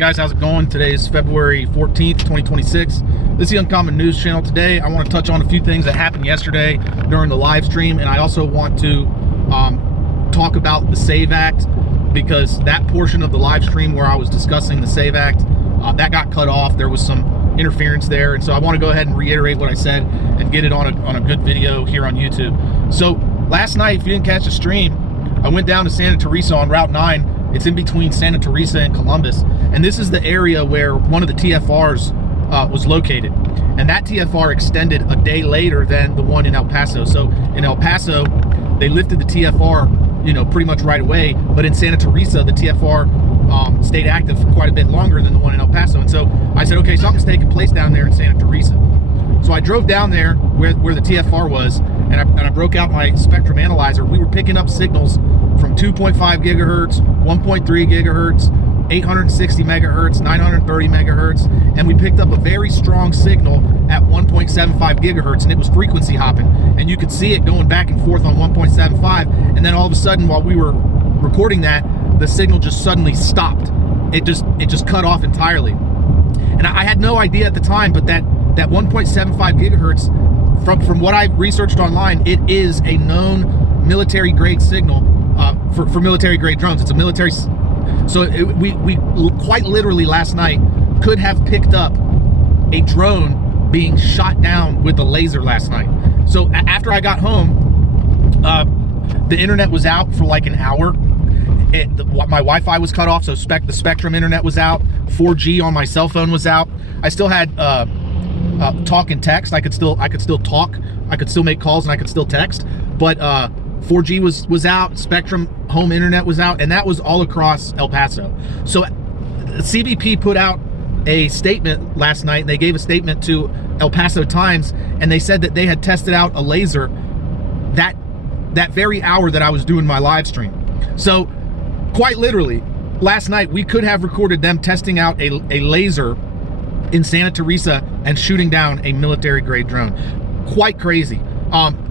guys, how's it going? Today is February 14th, 2026. This is the Uncommon News channel. Today I want to touch on a few things that happened yesterday during the live stream, and I also want to talk about the SAVE Act, because that portion of the live stream where I was discussing the SAVE Act, that got cut off. There was some interference there, and so I want to go ahead and reiterate what I said and get it on a good video here on YouTube. So last night, if you didn't catch the stream, I went down to Santa Teresa on Route 9. It's in between Santa Teresa and Columbus, and this is the area where one of the TFRs was located, and that TFR extended a day later than the one in El Paso. So in El Paso, they lifted the TFR, you know, pretty much right away, but in Santa Teresa, the TFR stayed active for quite a bit longer than the one in El Paso. And so I said, okay, something's taking place down there in Santa Teresa. So I drove down there where the TFR was, and I broke out my spectrum analyzer. We were picking up signals from 2.5 gigahertz, 1.3 gigahertz, 860 megahertz, 930 megahertz, and we picked up a very strong signal at 1.75 gigahertz, and it was frequency hopping, and you could see it going back and forth on 1.75, and then all of a sudden, while we were recording that, the signal just suddenly stopped. It just cut off entirely, and I had no idea at the time, but that 1.75 gigahertz, from what I researched online, it is a known military grade signal for military grade drones. It's a military, so we quite literally last night could have picked up a drone being shot down with a laser last night. So after I got home, the internet was out for like an hour. My Wi-Fi was cut off, so the Spectrum internet was out. 4G on my cell phone was out. I still had talk and text. I could still talk. I could still make calls, and I could still text. But 4G was out. Spectrum home internet was out, and that was all across El Paso. So CBP put out a statement last night. They gave a statement to El Paso Times, and they said that they had tested out a laser that very hour that I was doing my live stream. So quite literally, last night we could have recorded them testing out a laser in Santa Teresa and shooting down a military grade drone. Quite crazy.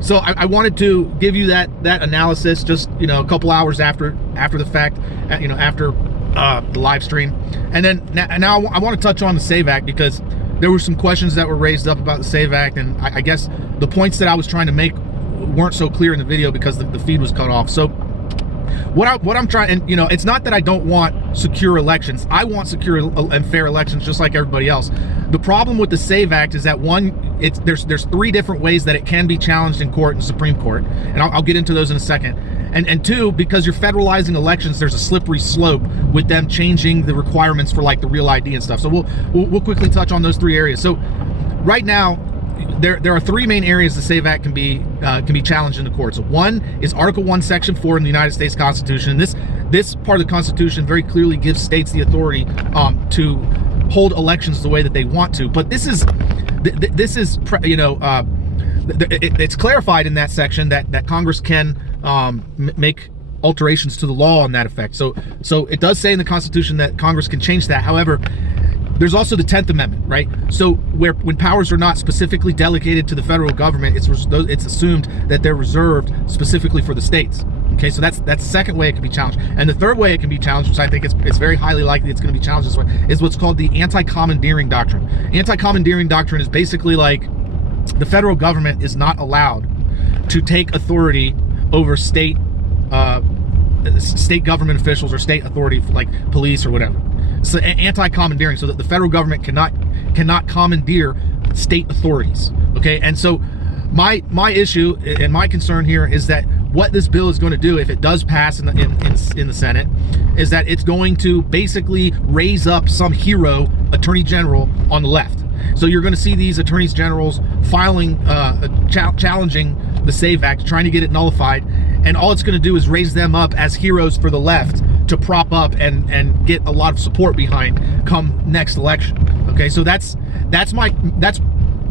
So I wanted to give you that analysis, just, you know, a couple hours after the fact, you know, after the live stream. And then now I want to touch on the SAVE Act, because there were some questions that were raised up about the SAVE Act, and I guess the points that I was trying to make weren't so clear in the video because the feed was cut off. So what I'm trying, and you know, it's not that I don't want secure elections. I want secure and fair elections just like everybody else. The problem with the SAVE Act is that, one, there's three different ways that it can be challenged in court, in Supreme Court, and I'll get into those in a second. And two, because you're federalizing elections, there's a slippery slope with them changing the requirements for like the real ID and stuff. So we'll quickly touch on those three areas. So right now, there are three main areas the SAVE Act can be challenged in the courts. So one is Article 1, Section 4 in the United States Constitution. And this part of the Constitution very clearly gives states the authority to hold elections the way that they want to. But this is you know, it's clarified in that section that Congress can make alterations to the law on that effect. So it does say in the Constitution that Congress can change that. However, there's also the 10th Amendment, right? So when powers are not specifically delegated to the federal government, it's assumed that they're reserved specifically for the states. Okay, so that's the second way it can be challenged. And the third way it can be challenged, which I think it's very highly likely it's going to be challenged this way, is what's called the anti-commandeering doctrine. Anti-commandeering doctrine is basically like the federal government is not allowed to take authority over state government officials or state authority like police or whatever. So anti-commandeering, so that the federal government cannot commandeer state authorities. Okay, and so my issue and my concern here is that what this bill is going to do, if it does pass in the Senate, is that it's going to basically raise up some hero attorney general on the left. So you're going to see these attorneys generals filing, challenging the SAVE Act, trying to get it nullified, and all it's going to do is raise them up as heroes for the left to prop up and get a lot of support behind come next election. Okay, so that's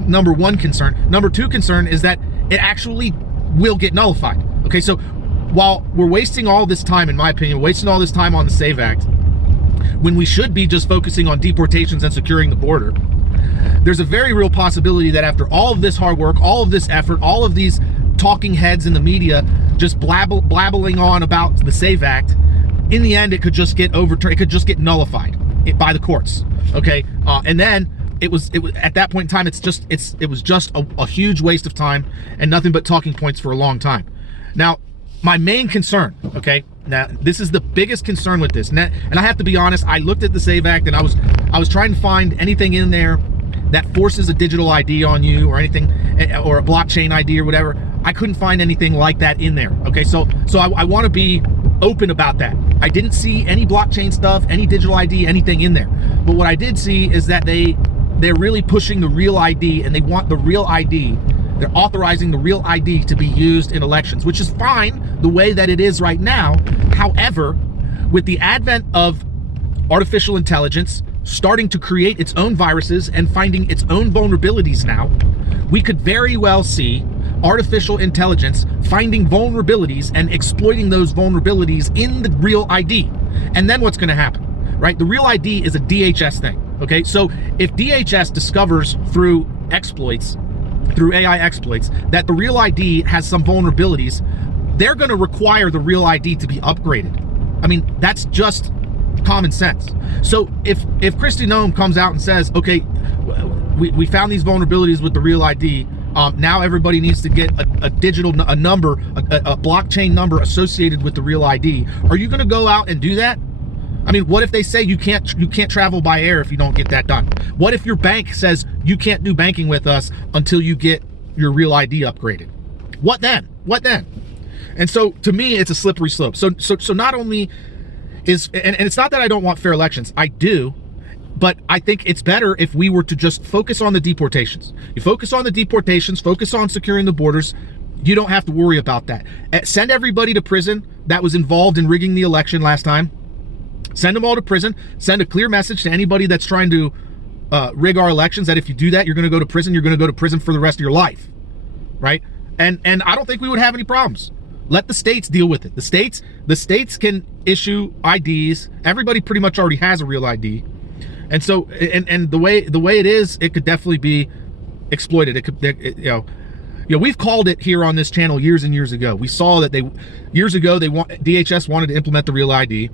number one concern. Number two concern is that it actually will get nullified. Okay, so while we're wasting all this time, in my opinion, wasting all this time on the SAVE Act, when we should be just focusing on deportations and securing the border, there's a very real possibility that after all of this hard work, all of this effort, all of these talking heads in the media just blabbling on about the SAVE Act, in the end, it could just get overturned. It could just get nullified. by the courts. Okay, and then it was at that point in time, it was just a huge waste of time and nothing but talking points for a long time. Now, my main concern, okay, now this is the biggest concern with this, and I have to be honest, I looked at the SAVE Act and I was trying to find anything in there that forces a digital ID on you or anything, or a blockchain ID or whatever. I couldn't find anything like that in there. Okay, so I want to be open about that. I didn't see any blockchain stuff, any digital ID, anything in there. But what I did see is that they're really pushing the real ID, and they want the real ID. They're authorizing the real ID to be used in elections, which is fine the way that it is right now. However, with the advent of artificial intelligence starting to create its own viruses and finding its own vulnerabilities now, we could very well see artificial intelligence finding vulnerabilities and exploiting those vulnerabilities in the real ID. And then what's going to happen, right? The real ID is a DHS thing, okay? So if DHS discovers through exploits, through AI exploits, that the real ID has some vulnerabilities, they're going to require the real ID to be upgraded. I mean, that's just common sense. So if Kristi Noem comes out and says, okay, we found these vulnerabilities with the real ID, now everybody needs to get a number, a blockchain number associated with the real ID. Are you going to go out and do that? I mean, what if they say you can't travel by air if you don't get that done? What if your bank says you can't do banking with us until you get your real ID upgraded? What then? What then? And so to me, it's a slippery slope. So not only is, and it's not that I don't want fair elections, I do, but I think it's better if we were to just focus on the deportations. You focus on the deportations, focus on securing the borders. You don't have to worry about that. Send everybody to prison that was involved in rigging the election last time. Send them all to prison. Send a clear message to anybody that's trying to rig our elections that if you do that, you're going to go to prison. You're going to go to prison for the rest of your life, right? And I don't think we would have any problems. Let the states deal with it. The states can issue IDs. Everybody pretty much already has a real ID. And so, and the way it is, it could definitely be exploited. We've called it here on this channel years and years ago. We saw that DHS wanted to implement the real ID.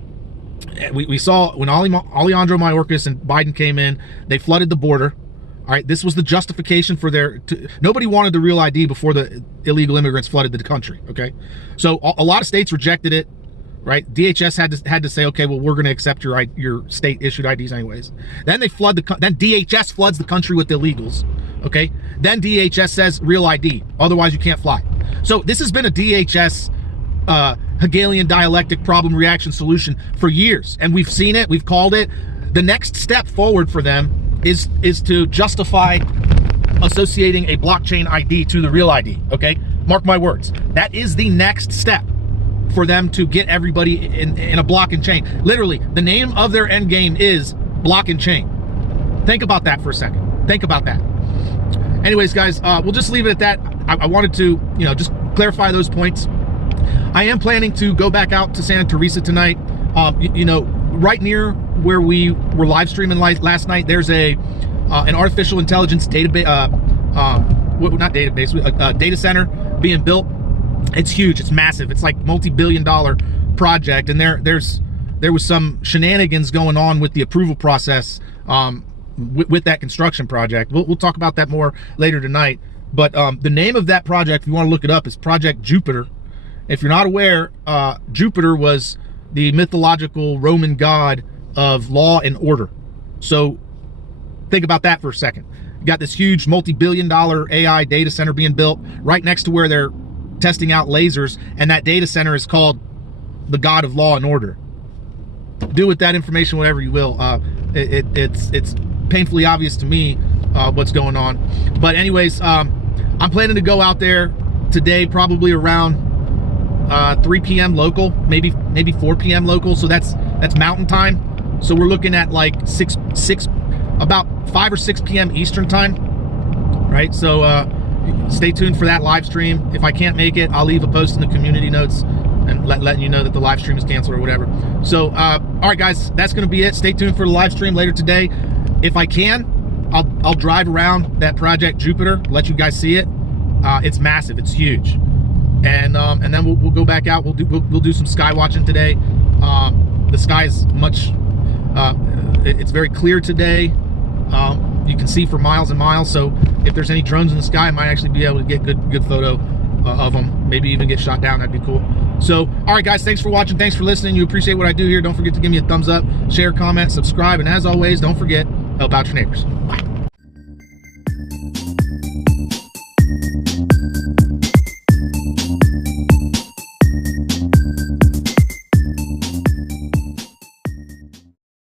We saw when Alejandro Mayorkas and Biden came in, they flooded the border. All right, this was the justification for nobody wanted the real ID before the illegal immigrants flooded the country. Okay, so a lot of states rejected it. Right, DHS had to say, okay, well, we're going to accept your state issued IDs anyways. Then then DHS floods the country with illegals. Okay, then DHS says real ID, otherwise you can't fly. So this has been a DHS Hegelian dialectic problem reaction solution for years, and we've seen it, we've called it. The next step forward for them is to justify associating a blockchain ID to the real ID. Okay, mark my words, that is the next step for them to get everybody in a block and chain. Literally, the name of their end game is block and chain. Think about that for a second. Think about that. Anyways, guys, we'll just leave it at that. I wanted to, just clarify those points. I am planning to go back out to Santa Teresa tonight. Right near where we were live streaming last night, there's an artificial intelligence database, data center being built. It's huge. It's massive. It's like multi-billion-dollar project, and there was some shenanigans going on with the approval process with that construction project. We'll talk about that more later tonight. But the name of that project, if you want to look it up, is Project Jupiter. If you're not aware, Jupiter was the mythological Roman god of law and order. So think about that for a second. You got this huge multi-billion-dollar AI data center being built right next to where they're testing out lasers, and that data center is called the god of law and order. Do with that information whatever you will. It's painfully obvious to me what's going on. But anyways, I'm planning to go out there today, probably around 3 p.m. local, maybe 4 p.m. local. So that's mountain time. So we're looking at like about 5 or 6 p.m. Eastern time, right? So stay tuned for that live stream. If I can't make it, I'll leave a post in the community notes and letting you know that the live stream is canceled or whatever. So, all right, guys, that's going to be it. Stay tuned for the live stream later today. If I can, I'll drive around that Project Jupiter, let you guys see it. It's massive. It's huge. And then we'll go back out. We'll do some sky watching today. The sky is much It's very clear today. You can see for miles and miles. So if there's any drones in the sky, I might actually be able to get good photo of them. Maybe even get shot down. That'd be cool. So, all right, guys, thanks for watching. Thanks for listening. You appreciate what I do here. Don't forget to give me a thumbs up, share, comment, subscribe, and as always, don't forget, help out your neighbors. Bye.